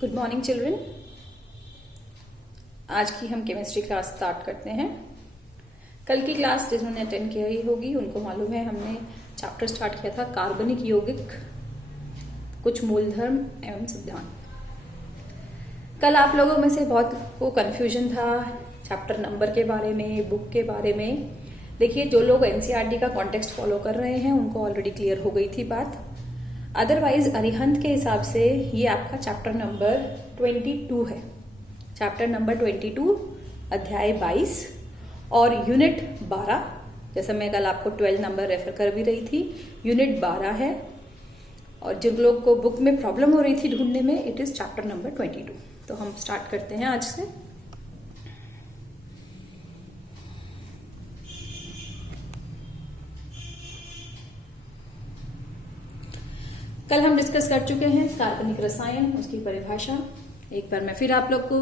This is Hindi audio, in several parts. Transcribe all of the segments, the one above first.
Good morning children. आज की हम केमिस्ट्री क्लास स्टार्ट करते हैं। कल की क्लास जिन्होंने अटेंड किया ही होगी उनको मालूम है हमने चैप्टर स्टार्ट किया था कार्बनिक यौगिक, कुछ मूलधर्म एवं सिद्धांत। कल आप लोगों में से बहुत को कंफ्यूजन था चैप्टर नंबर के बारे में, बुक के बारे में। देखिए, जो लोग एनसीईआरटी का कॉन्टेक्स्ट फॉलो कर रहे हैं उनको ऑलरेडी क्लियर हो गई थी बात। अदरवाइज अरिहंत के हिसाब से ये आपका चैप्टर नंबर 22 है। चैप्टर नंबर 22 अध्याय 22 और यूनिट 12, जैसा मैं कल आपको 12 नंबर रेफर कर भी रही थी, यूनिट 12 है। और जिन लोग को बुक में प्रॉब्लम हो रही थी ढूंढने में, इट इज चैप्टर नंबर 22। तो हम स्टार्ट करते हैं आज से। कल हम डिस्कस कर चुके हैं कार्बनिक रसायन, उसकी परिभाषा। एक बार मैं फिर आप लोग को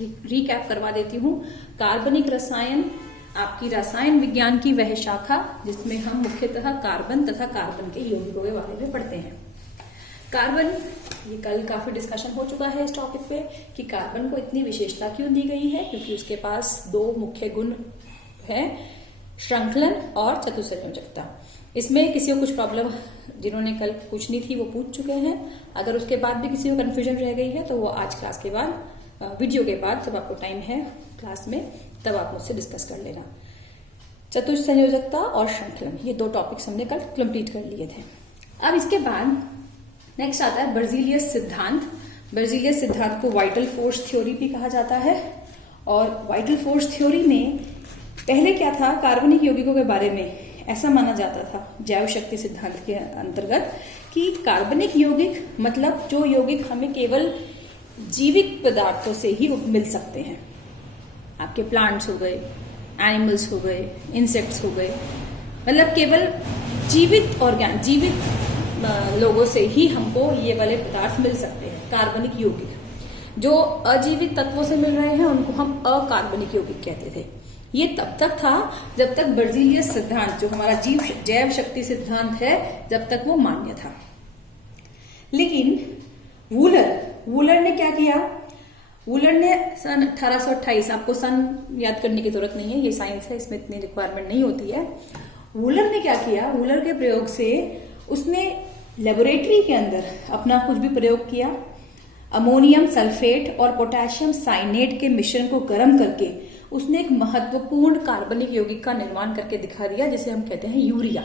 रिकैप करवा देती हूँ। कार्बनिक रसायन आपकी रसायन विज्ञान की वह शाखा जिसमें हम मुख्यतः कार्बन तथा कार्बन के यौगिकों के बारे में पढ़ते हैं। कार्बन, ये कल काफी डिस्कशन हो चुका है इस टॉपिक पे कि कार्बन को इतनी विशेषता क्यों दी गई है, क्योंकि उसके पास दो मुख्य गुण है, श्रृंखलन और चतुसंयोजकता। इसमें किसी को कुछ प्रॉब्लम जिन्होंने कल पूछनी थी वो पूछ चुके हैं। अगर उसके बाद भी किसी को कंफ्यूजन रह गई है तो वो आज क्लास के बाद, वीडियो के बाद, जब आपको टाइम है क्लास में, तब आप मुझसे डिस्कस कर लेना। चतुसंयोजकता और श्रृंखलन, ये दो टॉपिक्स हमने कल कंप्लीट कर लिए थे। अब इसके बाद नेक्स्ट आता है बर्जीलियस सिद्धांत। बर्जीलियस सिद्धांत को वाइटल फोर्स थ्योरी भी कहा जाता है। और वाइटल फोर्स थ्योरी में पहले क्या था, कार्बनिक यौगिकों के बारे में ऐसा माना जाता था जैव शक्ति सिद्धांत के अंतर्गत कि कार्बनिक यौगिक मतलब जो यौगिक हमें केवल जीवित पदार्थों से ही मिल सकते हैं। आपके प्लांट्स हो गए, एनिमल्स हो गए, इंसेक्ट्स हो गए, मतलब केवल जीवित ऑर्गेन, जीवित लोगों से ही हमको ये वाले पदार्थ मिल सकते हैं कार्बनिक यौगिक। जो अजीवित तत्वों से मिल रहे हैं उनको हम अकार्बनिक यौगिक कहते थे। ये तब तक था जब तक बर्जीलियस सिद्धांत, जो हमारा जैव शक्ति सिद्धांत है, जब तक वो मान्य था। लेकिन वूलर ने क्या किया, वूलर ने सन 1828, आपको सन याद करने की जरूरत नहीं है, ये साइंस है, इसमें इतनी रिक्वायरमेंट नहीं होती है। वूलर ने क्या किया, वूलर के प्रयोग से उसने लेबोरेटरी के अंदर अपना कुछ भी प्रयोग किया। अमोनियम सल्फेट और पोटेशियम साइनेट के मिश्रण को गर्म करके उसने एक महत्वपूर्ण कार्बनिक यौगिक का निर्माण करके दिखा दिया, जिसे हम कहते हैं यूरिया।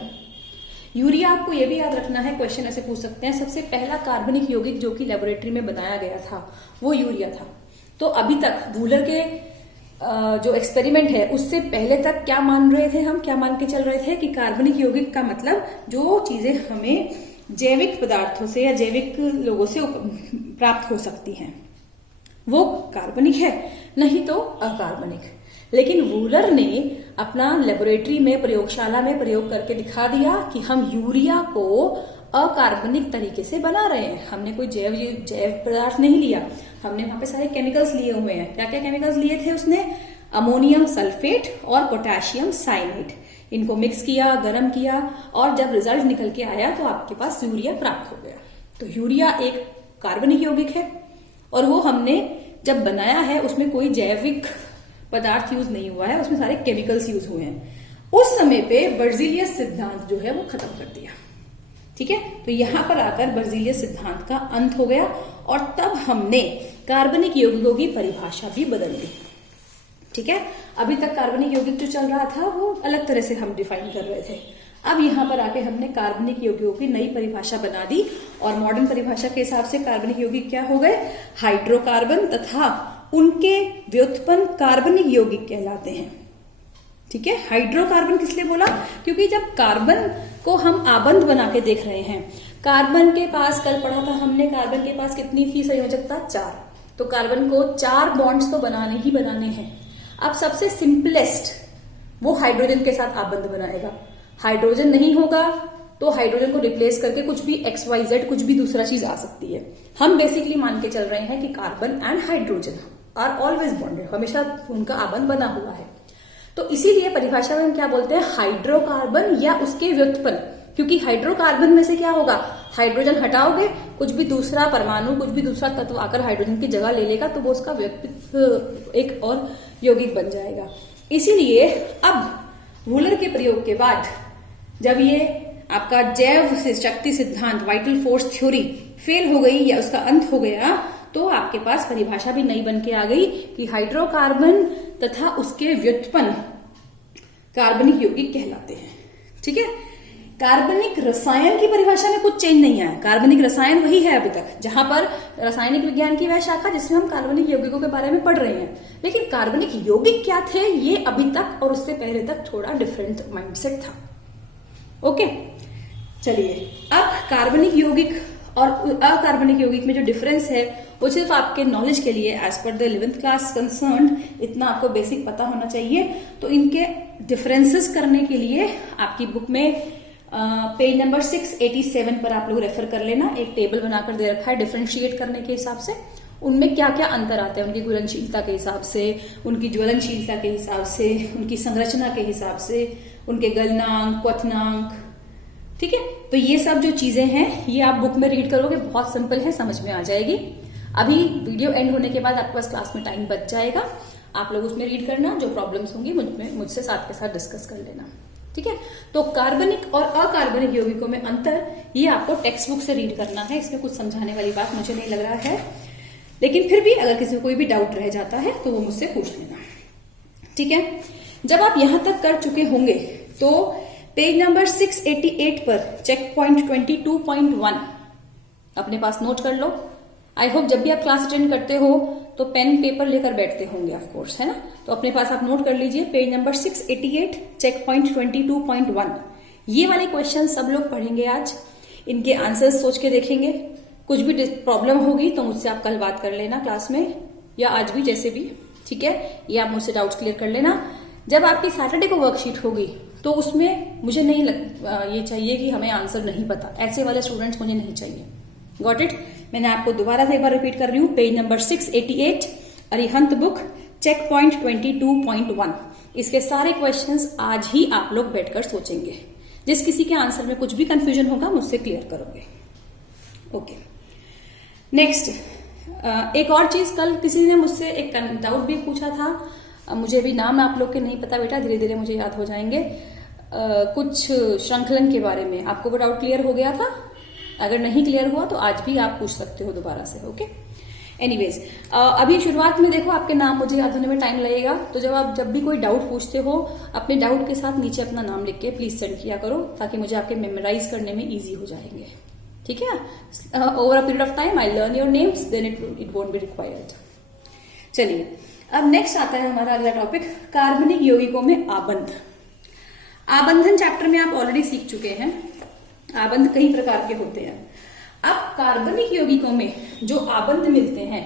यूरिया, आपको यह भी याद रखना है, क्वेश्चन ऐसे पूछ सकते हैं, सबसे पहला कार्बनिक यौगिक जो कि लेबोरेटरी में बनाया गया था वो यूरिया था। तो अभी तक वूलर के जो एक्सपेरिमेंट है उससे पहले तक क्या मान रहे थे हम, क्या मान के चल रहे थे कि कार्बनिक यौगिक का मतलब जो चीजें हमें जैविक पदार्थों से या जैविक लोगों से प्राप्त हो सकती हैं वो कार्बनिक है, नहीं तो अकार्बनिक। लेकिन वूलर ने अपना लेबोरेटरी में, प्रयोगशाला में प्रयोग करके दिखा दिया कि हम यूरिया को अकार्बनिक तरीके से बना रहे हैं। हमने कोई जैव पदार्थ नहीं लिया, हमने वहां पे सारे केमिकल्स लिए हुए हैं। क्या क्या केमिकल्स लिए थे उसने, अमोनियम सल्फेट और पोटेशियम साइनेट, इनको मिक्स किया, गर्म किया, और जब रिजल्ट निकल के आया तो आपके पास यूरिया प्राप्त हो गया। तो यूरिया एक कार्बनिक यौगिक है और वो हमने जब बनाया है उसमें कोई जैविक पदार्थ यूज नहीं हुआ है, उसमें सारे केमिकल्स यूज हुए हैं। उस समय पे बर्जीलियस सिद्धांत जो है वो खत्म कर दिया। ठीक है, तो यहां पर आकर बर्जीलियस सिद्धांत का अंत हो गया और तब हमने कार्बनिक यौगिकों की परिभाषा भी बदल दी। ठीक है, अभी तक कार्बनिक यौगिक जो चल रहा था वो अलग तरह से हम डिफाइन कर रहे थे। अब यहां पर आके हमने कार्बनिक यौगिकों की नई परिभाषा बना दी और मॉडर्न परिभाषा के हिसाब से कार्बनिक यौगिक क्या हो गए, हाइड्रोकार्बन तथा उनके व्युत्पन्न कार्बनिक यौगिक कहलाते हैं। ठीक है, हाइड्रोकार्बन किस लिए बोला, क्योंकि जब कार्बन को हम आबंध बना के देख रहे हैं, कार्बन के पास, कल पढ़ा था हमने, कार्बन के पास कितनी थी संयोजकता, 4। तो कार्बन को 4 बॉन्ड्स तो बनाने ही बनाने हैं। अब सबसे सिंपलेस्ट वो हाइड्रोजन के साथ आबंध बनाएगा। हाइड्रोजन नहीं होगा तो हाइड्रोजन को रिप्लेस करके कुछ भी XYZ, कुछ भी दूसरा चीज आ सकती है। हम बेसिकली मान के चल रहे हैं कि carbon and hydrogen are always bonded, हमेशा उनका आबंध बना हुआ है। तो इसीलिए परिभाषा में हम क्या बोलते हैं, हाइड्रोकार्बन या उसके व्युत्पन्न, क्योंकि हाइड्रोकार्बन में से क्या होगा, हाइड्रोजन हटाओगे, कुछ भी दूसरा परमाणु, कुछ भी दूसरा तत्व आकर हाइड्रोजन की जगह ले लेगा, तो वो उसका व्यक्तित्व एक और यौगिक बन जाएगा। इसीलिए अब वूलर के प्रयोग के बाद जब ये आपका जैव शक्ति सिद्धांत, वाइटल फोर्स थ्योरी फेल हो गई या उसका अंत हो गया, तो आपके पास परिभाषा भी नई बन के आ गई कि हाइड्रोकार्बन तथा उसके व्युत्पन्न कार्बनिक यौगिक कहलाते हैं। ठीक है, कार्बनिक रसायन की परिभाषा में कुछ चेंज नहीं आया। कार्बनिक रसायन वही है अभी तक, जहां पर रासायनिक विज्ञान की वह शाखा जिसमें हम कार्बनिक यौगिकों के बारे में पढ़ रहे हैं, लेकिन कार्बनिक यौगिक क्या थे ये अभी तक और उससे पहले तक थोड़ा डिफरेंट माइंडसेट था। ओके, चलिए अब कार्बनिक यौगिक और अकार्बनिक यौगिक में जो डिफरेंस है वो सिर्फ आपके नॉलेज के लिए, as per the 11th class concerned, इतना आपको बेसिक पता होना चाहिए। तो इनके डिफरेंसेस करने के लिए आपकी बुक में पेज नंबर 687 पर आप लोग रेफर कर लेना। एक टेबल बनाकर दे रखा है डिफरेंशिएट करने के हिसाब से, उनमें क्या क्या अंतर आते हैं, उनकी घुलनशीलता के हिसाब से, उनकी ज्वलनशीलता के हिसाब से, उनकी संरचना के हिसाब से, उनके गलनांक, क्वथनांक। ठीक है, तो ये सब जो चीजें हैं ये आप बुक में रीड करोगे, बहुत सिंपल है, समझ में आ जाएगी। अभी वीडियो एंड होने के बाद आपके पास क्लास में टाइम बच जाएगा, आप लोग उसमें रीड करना, जो प्रॉब्लम्स होंगी मुझसे साथ के साथ डिस्कस कर लेना। ठीक है, तो कार्बनिक और अकार्बनिक यौगिकों में अंतर ये आपको टेक्स्ट बुक से रीड करना है, इसमें कुछ समझाने वाली बात मुझे नहीं लग रहा है, लेकिन फिर भी अगर किसी को कोई भी डाउट रह जाता है तो वो मुझसे पूछ लेना। ठीक है, जब आप यहां तक कर चुके होंगे तो पेज नंबर 688 पर चेक पॉइंट 22.1 अपने पास नोट कर लो। आई होप जब भी आप क्लास अटेंड करते हो तो पेन पेपर लेकर बैठते होंगे, ऑफ कोर्स, है ना, तो अपने पास आप नोट कर लीजिए पेज नंबर 688 चेक पॉइंट 22.1। ये वाले क्वेश्चन सब लोग पढ़ेंगे आज, इनके आंसर्स सोच के देखेंगे। कुछ भी प्रॉब्लम होगी तो मुझसे आप कल बात कर लेना क्लास में, या आज भी, जैसे भी। ठीक है, ये आप मुझसे डाउट्स क्लियर कर लेना। जब आपकी सैटरडे को वर्कशीट होगी तो उसमें मुझे नहीं ये चाहिए कि हमें आंसर नहीं पता, ऐसे वाले स्टूडेंट्स मुझे नहीं चाहिए। Got it? मैंने आपको दोबारा से एक बार रिपीट कर रही हूं, page number 688 Arihant book check point 22.1। इसके सारे क्वेश्चंस आज ही आप लोग बैठकर सोचेंगे। जिस किसी के आंसर में कुछ भी कंफ्यूजन होगा मुझसे क्लियर करोगे। ओके, नेक्स्ट एक और चीज, कल किसी ने मुझसे एक डाउट भी पूछा था, मुझे भी नाम आप लोग के नहीं पता बेटा, धीरे धीरे मुझे याद हो जाएंगे। कुछ श्रृंखलन के बारे में आपको वो डाउट क्लियर हो गया था? अगर नहीं क्लियर हुआ तो आज भी आप पूछ सकते हो दोबारा से। ओके, एनीवेज, अभी शुरुआत में देखो आपके नाम मुझे याद होने में टाइम लगेगा, तो जब भी कोई डाउट पूछते हो अपने डाउट के साथ नीचे अपना नाम लिख के प्लीज सेंड किया करो, ताकि मुझे आपके मेमोराइज करने में इजी हो जाएंगे। ठीक है, over a period of time I learn your names, then it won't be required. चलिए, अब नेक्स्ट आता है हमारा अगला टॉपिक, कार्बनिक यौगिकों में आबंध। आबंधन चैप्टर में आप ऑलरेडी सीख चुके हैं, आबंध कई प्रकार के होते हैं। अब कार्बनिक यौगिकों में जो आबंध मिलते हैं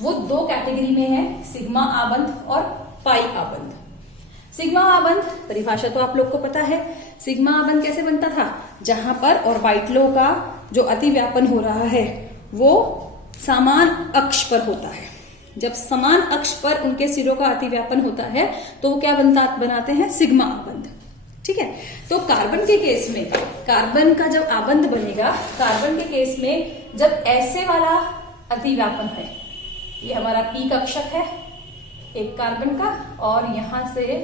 वो दो कैटेगरी में है, सिग्मा आबंध और पाई आबंध। सिग्मा आबंध परिभाषा तो आप लोग को पता है, सिग्मा आबंध कैसे बनता था, जहां पर ऑर्बिटलों का जो अतिव्यापन हो रहा है वो समान अक्ष पर होता है। जब समान अक्ष पर उनके सिरों का अतिव्यापन होता है तो वो क्या बनाते हैं, सिग्मा आबंध। ठीक है, तो कार्बन के केस में, कार्बन का जब आबंध बनेगा, कार्बन के केस में जब ऐसे वाला अतिव्यापन है, ये हमारा पी कक्षक है एक कार्बन का और यहां से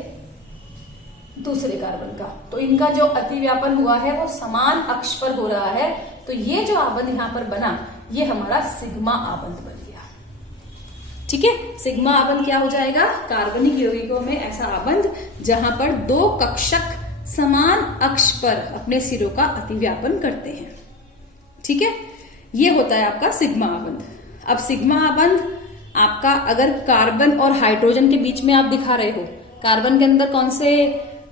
दूसरे कार्बन का, तो इनका जो अतिव्यापन हुआ है वो समान अक्ष पर हो रहा है, तो ये जो आबंध यहां पर बना ये हमारा सिग्मा आबंध बन गया। ठीक है, सिग्मा आबंध क्या हो जाएगा, कार्बनिक यौगिकों में ऐसा आबंध जहां पर दो कक्षक समान अक्ष पर अपने सिरों का अतिव्यापन करते हैं। ठीक है, ये होता है आपका सिग्मा आबंध। अब सिग्मा आबंध आपका अगर कार्बन और हाइड्रोजन के बीच में आप दिखा रहे हो, कार्बन के अंदर कौन से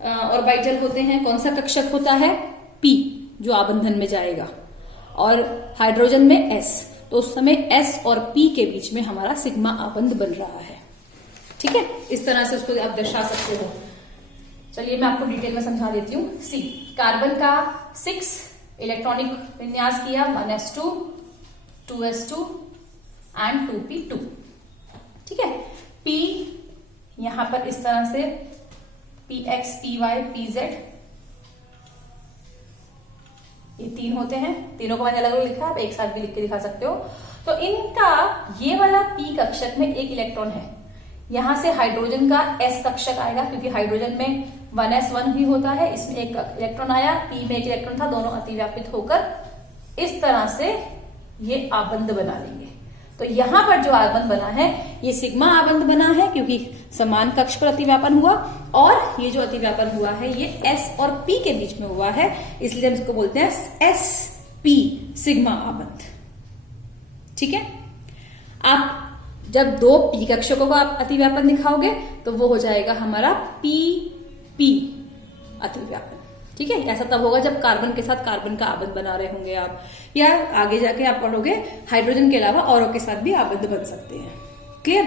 ऑर्बिटल होते हैं, कौन सा कक्षक होता है, पी, जो आबंधन में जाएगा, और हाइड्रोजन में एस, तो उस समय एस और पी के बीच में हमारा सिग्मा आबंध बन रहा है। ठीक है, इस तरह से उसको आप दर्शा सकते हो। चलिए मैं आपको डिटेल में समझा देती हूँ। सी, कार्बन का 6 इलेक्ट्रॉनिक विन्यास किया, 1s2, 2s2 एंड 2p2। ठीक है, p यहां पर इस तरह से px, py, pz, ये 3 होते हैं, तीनों को मैंने अलग अलग लिखा, आप एक साथ भी लिख के दिखा सकते हो। तो इनका ये वाला p कक्षक में एक इलेक्ट्रॉन है, यहां से हाइड्रोजन का s कक्षक आएगा, क्योंकि हाइड्रोजन में 1s1 ही होता है, इसमें एक इलेक्ट्रॉन आया, p में एक इलेक्ट्रॉन था, दोनों अतिव्यापित होकर इस तरह से ये आबंध बना लेंगे। तो यहां पर जो आबंध बना है ये सिग्मा आबंध बना है, क्योंकि समान कक्ष पर अतिव्यापन हुआ, और ये जो अतिव्यापन हुआ है ये s और p के बीच में हुआ है, इसलिए हम इसको बोलते हैं sp सिग्मा आबंध। ठीक है, आप जब दो p कक्षकों का आप अतिव्यापन दिखाओगे तो वो हो जाएगा हमारा pp अतिव्यापन। ठीक है, ऐसा तब होगा जब कार्बन के साथ कार्बन का आबंध बना रहे होंगे आप, या आगे जाके आप पढ़ोगे हाइड्रोजन के अलावा औरों के साथ भी आबंध बन सकते हैं। क्लियर?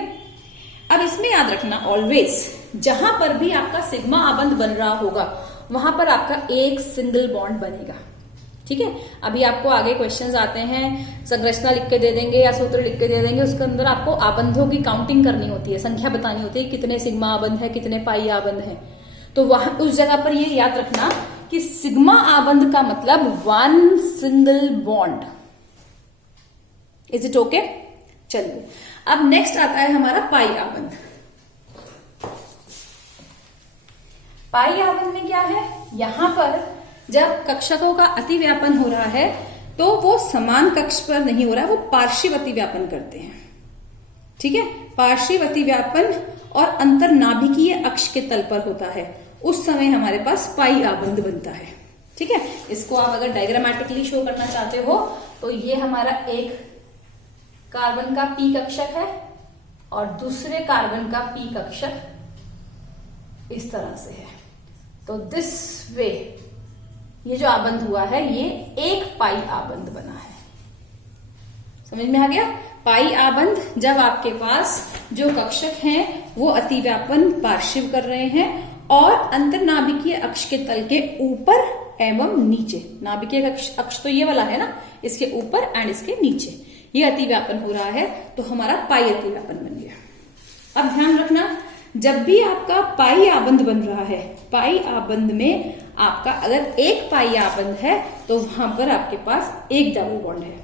अब इसमें याद रखना ऑलवेज जहां पर भी आपका सिग्मा आबंध बन रहा होगा वहां पर आपका एक सिंगल बॉन्ड बनेगा। ठीक है, अभी आपको आगे क्वेश्चंस आते हैं, संरचना लिख के दे देंगे या सूत्र लिख के दे देंगे, उसके अंदर आपको आबंधों की काउंटिंग करनी होती है, संख्या बतानी होती है, कितने सिग्मा आबंध है, कितने पाई आबंध है। तो वहां उस जगह पर ये याद रखना कि सिग्मा आबंध का मतलब 1 single bond. Is it okay? चलिए, अब नेक्स्ट आता है हमारा पाई आबंध। पाई आबंध में क्या है, यहां पर जब कक्षकों का अतिव्यापन हो रहा है तो वो समान कक्ष पर नहीं हो रहा है, वो पार्श्व अतिव्यापन करते हैं। ठीक है, पार्श्व अतिव्यापन और अंतर नाभिकीय अक्ष के तल पर होता है, उस समय हमारे पास पाई आबंध बनता है। ठीक है, इसको आप अगर डायग्रामेटिकली शो करना चाहते हो तो ये हमारा एक कार्बन का p कक्षक है और दूसरे कार्बन का p कक्षक इस तरह से है। तो दिस वे ये जो आबंध हुआ है ये एक पाई आबंध बना है। समझ में आ गया? पाई आबंध जब आपके पास जो कक्षक हैं वो अतिव्यापन पार्श्व कर रहे हैं और अंतरनाभिकीय अक्ष के तल के ऊपर एवं नीचे, नाभिकीय अक्ष तो ये वाला है ना, इसके ऊपर एंड इसके नीचे ये अतिव्यापन हो रहा है, तो हमारा पाई अतिव्यापन बन गया। अब ध्यान रखना, जब भी आपका पाई आबंध बन रहा है, पाई आबंध में आपका अगर एक पाई आबंध है तो वहां पर आपके पास एक डबल बॉन्ड है।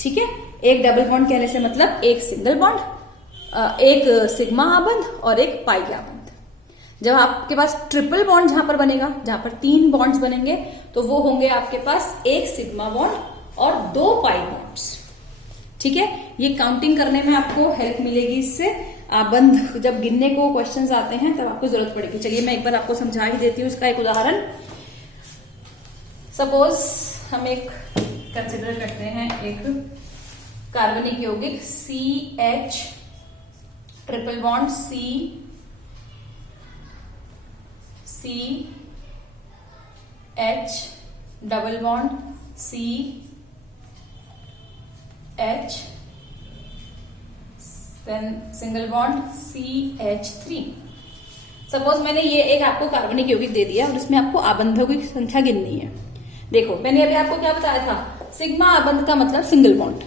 ठीक है, एक डबल बॉन्ड कहने से मतलब एक सिंगल बॉन्ड, एक सिग्मा आबंध और एक पाई आबंध। जब आपके पास ट्रिपल बॉन्ड जहां पर बनेगा, जहां पर 3 बॉन्ड्स बनेंगे, तो वो होंगे आपके पास एक सिग्मा बॉन्ड और 2 पाई बॉन्ड्स। ठीक है, ये काउंटिंग करने में आपको हेल्प मिलेगी इससे। आबंध जब गिनने को क्वेश्चंस आते हैं तब आपको जरूरत पड़ेगी। चलिए मैं एक बार आपको समझा ही देती हूँ इसका एक उदाहरण। सपोज हम एक कंसिडर करते हैं एक कार्बनिक यौगिक CH triple bond CH double bond CH then single bond CH3। Suppose मैंने ये एक आपको कार्बनिक यौगिक दे दिया और इसमें आपको आबंधों की संख्या गिननी है। देखो मैंने अभी आपको क्या बताया था, सिग्मा आबंध का मतलब सिंगल बॉन्ड।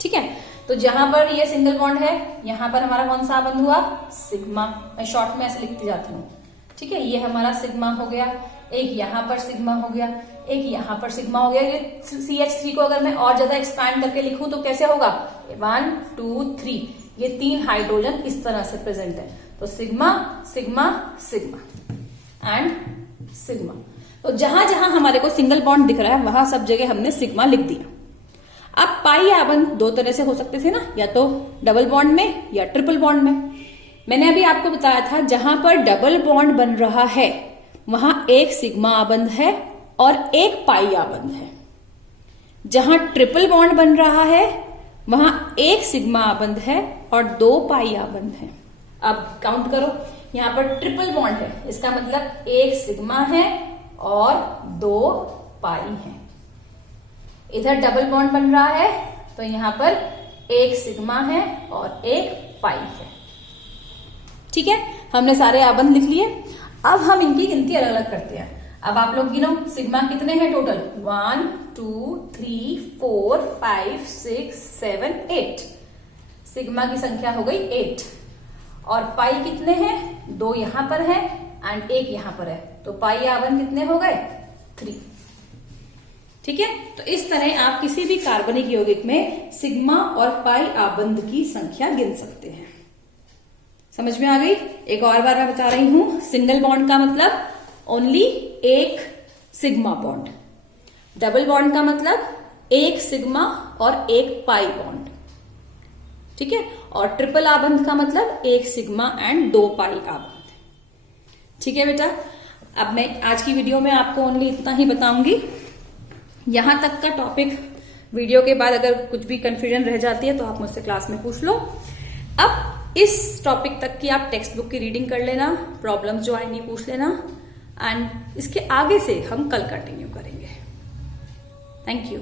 ठीक है, तो जहां पर ये सिंगल बॉन्ड है यहां पर हमारा कौन सा आबंध हुआ, सिग्मा। मैं शॉर्ट में ऐसे लिखती जाती हूँ। ठीक है, ये हमारा सिग्मा हो गया, एक यहां पर सिग्मा हो गया, एक यहां पर सिग्मा हो गया। ये CH3 को अगर मैं और ज्यादा एक्सपैंड करके लिखूं तो कैसे होगा, 1 2 3, ये 3 हाइड्रोजन इस तरह से प्रेजेंट है। तो sigma sigma sigma and sigma. तो जहां जहां हमारे को सिंगल बॉन्ड दिख रहा है वहां सब जगह हमने सिग्मा लिख दिया। अब पाई आबंध 2 तरह से हो सकते थे ना, या तो डबल बॉन्ड में या ट्रिपल बॉन्ड में। मैंने अभी आपको बताया था जहां पर डबल बॉन्ड बन रहा है वहां एक सिग्मा आबंध है और एक पाई आबंध है। जहां ट्रिपल बॉन्ड बन रहा है वहां एक सिग्मा आबंध है और 2 पाई आबंध है। अब काउंट करो, यहां पर ट्रिपल बॉन्ड है, इसका मतलब एक सिग्मा है और 2 पाई है। इधर डबल बॉन्ड बन रहा है तो यहां पर एक सिग्मा है और एक पाई है। ठीक है, हमने सारे आबंध लिख लिए। अब हम इनकी गिनती अलग अलग करते हैं। अब आप लोग गिनो, सिग्मा कितने हैं टोटल, 1 2 3 4 5 6 7 8। सिग्मा की संख्या हो गई 8। और पाई कितने हैं, 2 यहां पर है एंड 1 यहां पर है, तो पाई आबंध कितने हो गए, 3। ठीक है। तो इस तरह आप किसी भी कार्बनिक यौगिक में सिग्मा और पाई आबंध की संख्या गिन सकते हैं। समझ में आ गई? एक और बार मैं बता रही हूं, सिंगल बॉन्ड का मतलब ओनली एक सिग्मा बॉन्ड, डबल बॉन्ड का मतलब एक सिग्मा और एक पाई बॉन्ड, ठीक है, और ट्रिपल आबंध का मतलब एक सिग्मा एंड 2 पाई आबंध। ठीक है बेटा, अब मैं आज की वीडियो में आपको ओनली इतना ही बताऊंगी। यहां तक का टॉपिक वीडियो के बाद अगर कुछ भी कंफ्यूजन रह जाती है तो आप मुझसे क्लास में पूछ लो। अब इस टॉपिक तक की आप टेक्स्ट बुक की रीडिंग कर लेना, प्रॉब्लम्स जो आएंगी पूछ लेना, एंड इसके आगे से हम कल कंटिन्यू करेंगे। Thank you.